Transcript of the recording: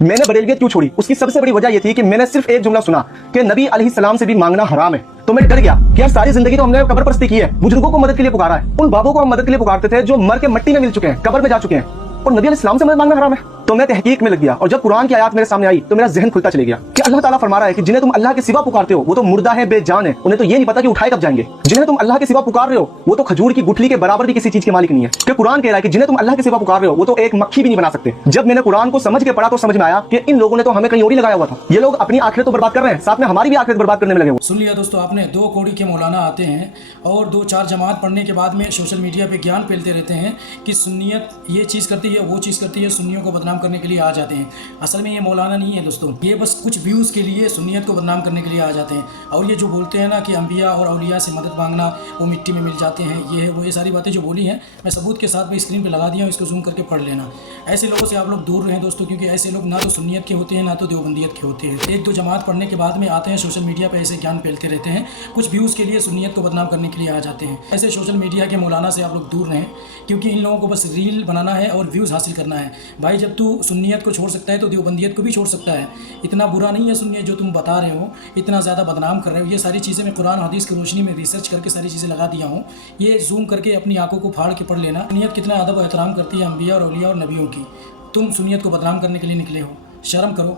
मैंने बरेलवियत क्यों छोड़ी? उसकी सबसे बड़ी वजह यह थी कि मैंने सिर्फ एक जुमला सुना कि नबी अलैहिस्सलाम से भी मांगना हराम है। तो मैं डर गया कि यार सारी जिंदगी तो हमने कब्र परस्ती की है, बुजुर्गों को मदद के लिए पुकारा है, उन बाबों को हम मदद के लिए पुकारते थे जो मर के मिट्टी में मिल चुके हैं, कब्र में जा चुके हैं, और नबी अलैहिस्सलाम से मदद मांगना हराम है। तो मैं तहकीक में लग गया, और जब कुरान की आयत मेरे सामने आई तो मेरा जहन खुलता चले गया कि अल्लाह ताला फरमा रहा है कि जिन्हें तुम अल्लाह के सिवा पुकारते हो वो तो मुर्दा है, बेजान है, उन्हें तो ये नहीं पता कि उठाए कब जाएंगे। जिन्हें तुम अल्लाह के सिवा पुकार रहे हो वो तो खजूर की गुठली के बराबर भी किसी चीज के मालिक नहीं है। कि कुरान कह रहा है कि जिन्हें तुम अल्लाह के सिवा पुकार रहे हो वो तो एक मक्खी भी नहीं बना सकते। जब मैंने कुरान को समझ के पढ़ा तो समझ में आया कि इन लोगों ने तो हमें कहीं और ही लगाया हुआ था। ये लोग अपनी आखिरत तो बर्बाद कर रहे हैं, साथ में हमारी भी आखिरत बर्बाद करने में लगे हुए। सुन लिया दोस्तों आपने, दो कौड़ी के मौलाना आते हैं और दो चार जमात पढ़ने के बाद में सोशल मीडिया पे ज्ञान फैलते रहते हैं कि सुन्नियत ये चीज़ करती है, वो चीज़ करती है, सुन्नियों को बदनाम करने के लिए आ जाते हैं। असल में ये मौलाना नहीं है दोस्तों, ये बस कुछ व्यूज़ के लिए सुन्नियत को बदनाम करने के लिए आ जाते हैं। और ये जो बोलते हैं ना कि अंबिया और औलिया से मदद मांगना वो मिट्टी में मिल जाते हैं, ये है वो, ये सारी बातें जो बोली हैं मैं सबूत के साथ भी स्क्रीन पर लगा दिया हूँ, इसको जूम करके पढ़ लेना। ऐसे लोगों से आप लोग दूर रहें दोस्तों, क्योंकि ऐसे लोग ना तो सुन्नियत के होते हैं ना तो देवबंदियत के होते हैं। एक दो जमात पढ़ने के बाद में आते हैं सोशल मीडिया पर ऐसे ज्ञान फैलते रहते हैं, कुछ व्यूज़ के लिए सुन्नियत को बदनाम करने के लिए आ जाते हैं। ऐसे सोशल मीडिया के मौलाना से आप लोग दूर रहें, क्योंकि इन लोगों को बस रील बनाना है और व्यूज़ हासिल करना है। भाई जब तू सुन्नियत को छोड़ सकता है तो देवबंदियत को भी छोड़ सकता है। इतना बुरा नहीं है सुन्नियत जो तुम बता रहे हो, इतना ज़्यादा बदनाम कर रहे हो। ये सारी चीज़ें मैं कुरान हदीस की रोशनी में रिसर्च करके सारी चीज़ें लगा दिया हूँ, ये जूम करके अपनी आंखों को फाड़ के पढ़ लेना। सुन्नियत कितना अदब और एहतराम करती है अंबिया और औलिया और नबियों की। तुम सुन्नियत को बदनाम करने के लिए निकले हो, शर्म करो।